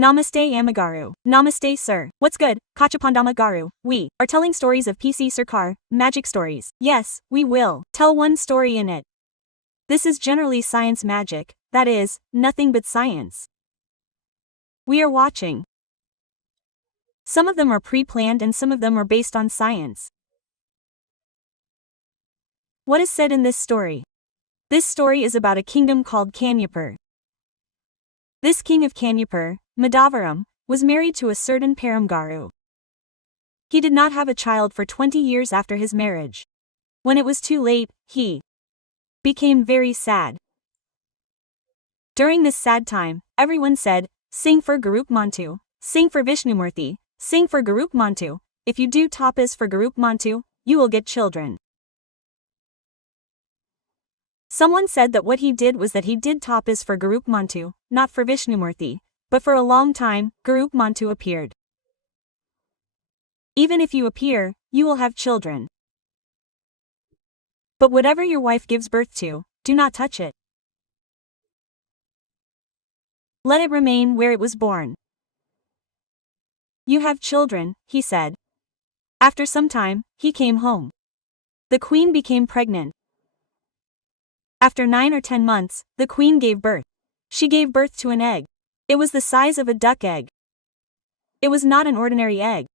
Namaste Amagaru. Namaste sir. What's good? Kachapandama Garu. We are telling stories of PC Sarkar, magic stories. Yes, we will tell one story in it. This is generally science magic, that is, nothing but science. We are watching. Some of them are pre-planned and some of them are based on science. What is said in this story? This story is about a kingdom called Kanyapur. This king of Kanyapur, Madavaram, was married to a certain Paramgaru. He did not have a child for 20 years after his marriage. When it was too late, he became very sad. During this sad time, everyone said, "Sing for Garukmantu, sing for Vishnumurthy, sing for Garukmantu. If you do tapas for Garukmantu, you will get children." Someone said that what he did was that he did tapas for Garukmantu, not for Vishnumurthy, but for a long time, Garukmantu appeared. Even if you appear, you will have children. But whatever your wife gives birth to, do not touch it. Let it remain where it was born. You have children, he said. After some time, he came home. The queen became pregnant. After 9 or 10 months, the queen gave birth. She gave birth to an egg. It was the size of a duck egg. It was not an ordinary egg.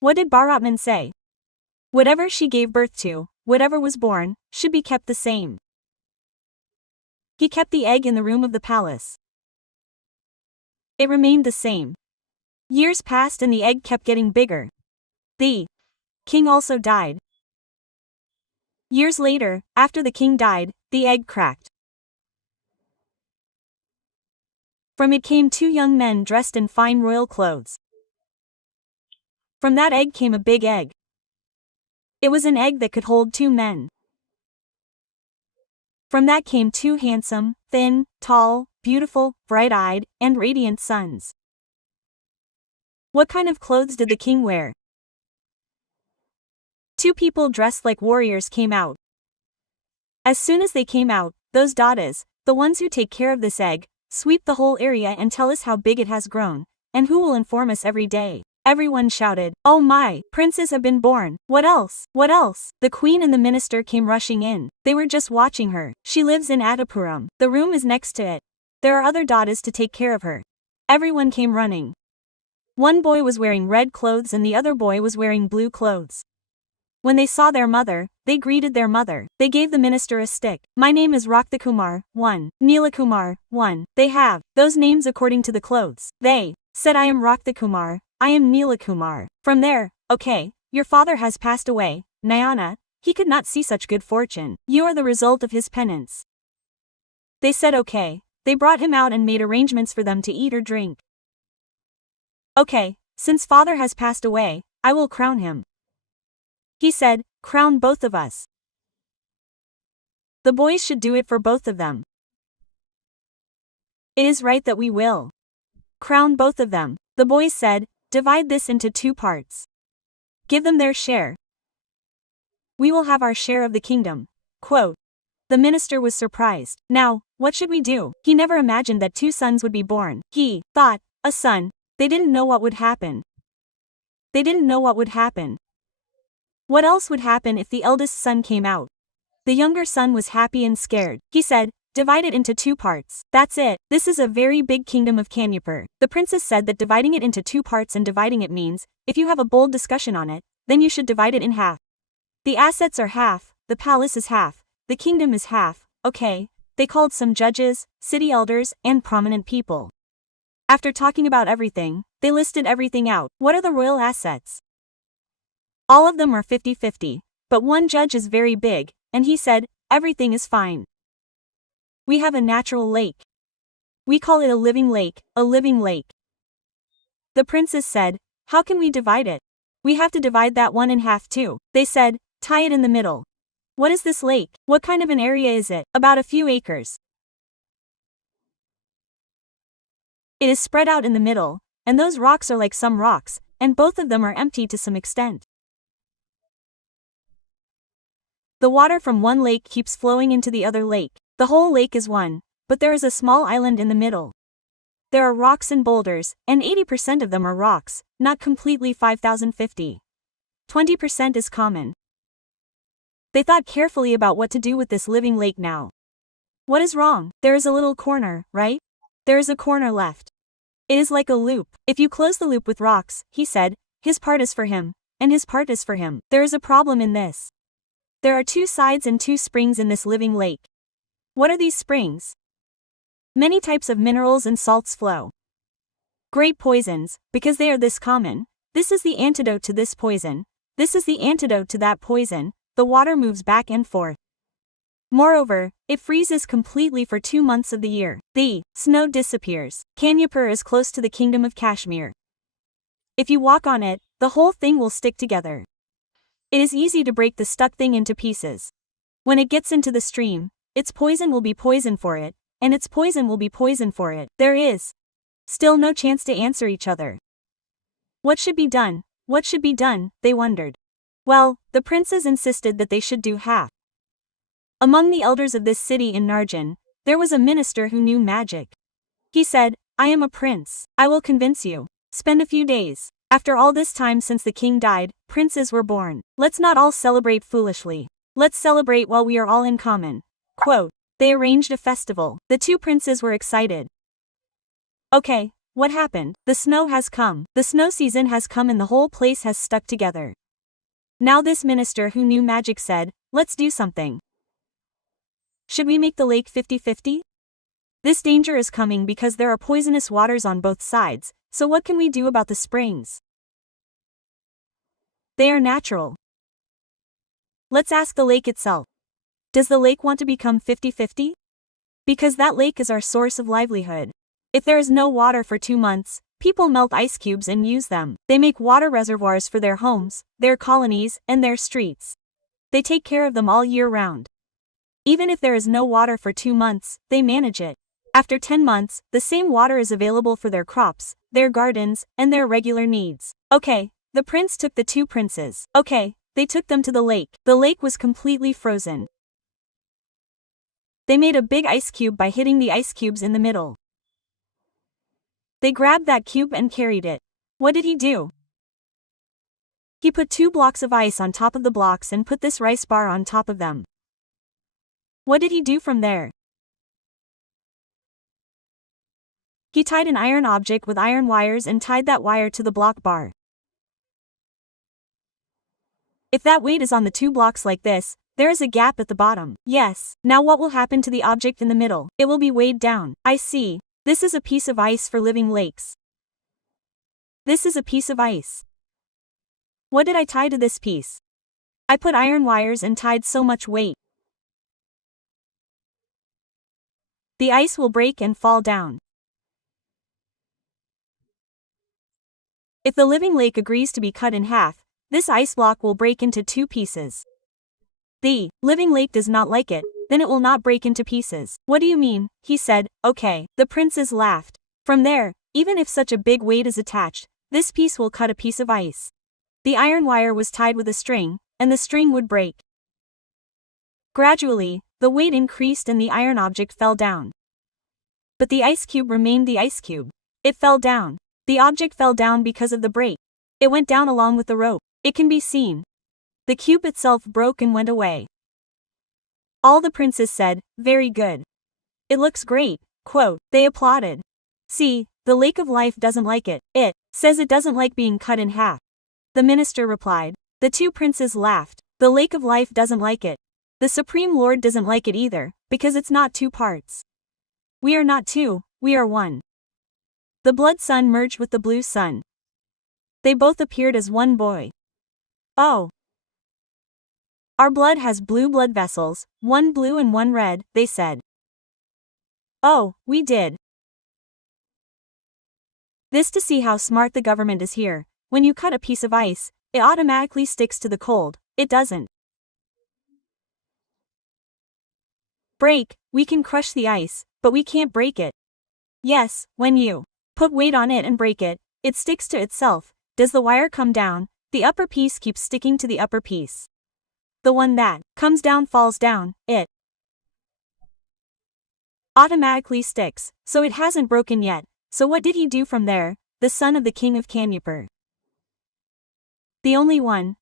What did Bharatman say? Whatever she gave birth to, whatever was born, should be kept the same. He kept the egg in the room of the palace. It remained the same. Years passed and the egg kept getting bigger. The king also died. Years later, after the king died, the egg cracked. From it came 2 young men dressed in fine royal clothes. From that egg came a big egg. It was an egg that could hold 2 men. From that came 2 handsome, thin, tall, beautiful, bright-eyed, and radiant sons. What kind of clothes did the king wear? 2 people dressed like warriors came out. As soon as they came out, those dadas, the ones who take care of this egg, sweep the whole area and tell us how big it has grown, and who will inform us every day. Everyone shouted, "Oh my, princes have been born, what else, what else?" The queen and the minister came rushing in. They were just watching her. She lives in Adapuram. The room is next to it. There are other daughters to take care of her. Everyone came running. One boy was wearing red clothes and the other boy was wearing blue clothes. When they saw their mother, they greeted their mother. They gave the minister a stick. "My name is Raktakumar, 1. Neelakumar, 1. They have those names according to the clothes. They said, "I am Raktakumar, I am Neelakumar." From there, "Okay, your father has passed away, Nayana, he could not see such good fortune. You are the result of his penance." They said okay. They brought him out and made arrangements for them to eat or drink. "Okay, since father has passed away, I will crown him." He said, "Crown both of us." The boys should do it for both of them. It is right that we will crown both of them. The boys said, "Divide this into 2 parts. Give them their share. We will have our share of the kingdom." Quote. The minister was surprised. Now, what should we do? He never imagined that 2 sons would be born. He thought, a son. They didn't know what would happen. They didn't know what would happen. What else would happen if the eldest son came out? The younger son was happy and scared. He said, "Divide it into 2 parts. That's it. This is a very big kingdom of Kanyapur." The princess said that dividing it into 2 parts and dividing it means, if you have a bold discussion on it, then you should divide it in half. The assets are half, the palace is half, the kingdom is half, okay? They called some judges, city elders, and prominent people. After talking about everything, they listed everything out. What are the royal assets? All of them are 50-50, but one judge is very big, and he said, everything is fine. We have a natural lake. We call it a living lake, a living lake. The princess said, how can we divide it? We have to divide that one in half too. They said, tie it in the middle. What is this lake? What kind of an area is it? About a few acres. It is spread out in the middle, and those rocks are like some rocks, and both of them are empty to some extent. The water from one lake keeps flowing into the other lake. The whole lake is one, but there is a small island in the middle. There are rocks and boulders, and 80% of them are rocks, not completely 5,050. 20% is common. They thought carefully about what to do with this living lake now. What is wrong? There is a little corner, right? There is a corner left. It is like a loop. If you close the loop with rocks, he said, his part is for him, and his part is for him. There is a problem in this. There are 2 sides and 2 springs in this living lake. What are these springs? Many types of minerals and salts flow. Great poisons, because they are this common. This is the antidote to this poison. This is the antidote to that poison. The water moves back and forth. Moreover, it freezes completely for 2 months of the year. The snow disappears. Kanyapur is close to the kingdom of Kashmir. If you walk on it, the whole thing will stick together. It is easy to break the stuck thing into pieces. When it gets into the stream, its poison will be poison for it, and its poison will be poison for it. There is still no chance to answer each other. What should be done? What should be done? They wondered. Well, the princes insisted that they should do half. Among the elders of this city in Narjan, there was a minister who knew magic. He said, I am a prince. I will convince you. Spend a few days. After all this time since the king died, princes were born. Let's not all celebrate foolishly. Let's celebrate while we are all in common. Quote, they arranged a festival. The 2 princes were excited. Okay, what happened? The snow has come. The snow season has come and the whole place has stuck together. Now this minister who knew magic said, let's do something. Should we make the lake 50-50? This danger is coming because there are poisonous waters on both sides, so what can we do about the springs? They are natural. Let's ask the lake itself. Does the lake want to become 50-50? Because that lake is our source of livelihood. If there is no water for 2 months, people melt ice cubes and use them. They make water reservoirs for their homes, their colonies, and their streets. They take care of them all year round. Even if there is no water for 2 months, they manage it. After 10 months, the same water is available for their crops, their gardens, and their regular needs. Okay, the prince took the 2 princes. Okay, they took them to the lake. The lake was completely frozen. They made a big ice cube by hitting the ice cubes in the middle. They grabbed that cube and carried it. What did he do? He put 2 blocks of ice on top of the blocks and put this rice bar on top of them. What did he do from there? He tied an iron object with iron wires and tied that wire to the block bar. If that weight is on the 2 blocks like this, there is a gap at the bottom. Yes, now what will happen to the object in the middle? It will be weighed down. I see. This is a piece of ice for living lakes. This is a piece of ice. What did I tie to this piece? I put iron wires and tied so much weight. The ice will break and fall down. If the living lake agrees to be cut in half, this ice block will break into 2 pieces. The living lake does not like it, then it will not break into pieces. What do you mean? He said, okay. The princes laughed. From there, even if such a big weight is attached, this piece will cut a piece of ice. The iron wire was tied with a string, and the string would break. Gradually, the weight increased and the iron object fell down. But the ice cube remained the ice cube. It fell down. The object fell down because of the break. It went down along with the rope. It can be seen. The cube itself broke and went away. All the princes said, very good. It looks great. Quote, they applauded. See, the lake of life doesn't like it. It says it doesn't like being cut in half. The minister replied. The 2 princes laughed. The lake of life doesn't like it. The Supreme Lord doesn't like it either, because it's not 2 parts. We are not 2, we are 1. The blood sun merged with the blue sun. They both appeared as one boy. Oh. Our blood has blue blood vessels, 1 blue and 1 red, they said. Oh, we did. This to see how smart the government is here. When you cut a piece of ice, it automatically sticks to the cold. It doesn't break. We can crush the ice, but we can't break it. Yes, when you put weight on it and break it, it sticks to itself. Does the wire come down? The upper piece keeps sticking to the upper piece. The one that comes down falls down, it automatically sticks, so it hasn't broken yet, So what did he do from there, the son of the king of Kanyapur? The only one.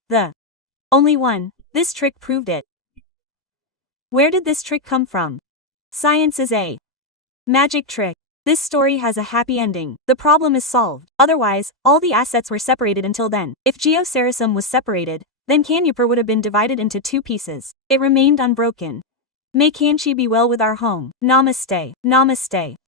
This trick proved it. Where did this trick come from? Science is a magic trick. This story has a happy ending. The problem is solved. Otherwise, all the assets were separated until then. If Geosarasam was separated, then Kanyapur would have been divided into 2 pieces. It remained unbroken. May Kanchi be well with our home. Namaste. Namaste.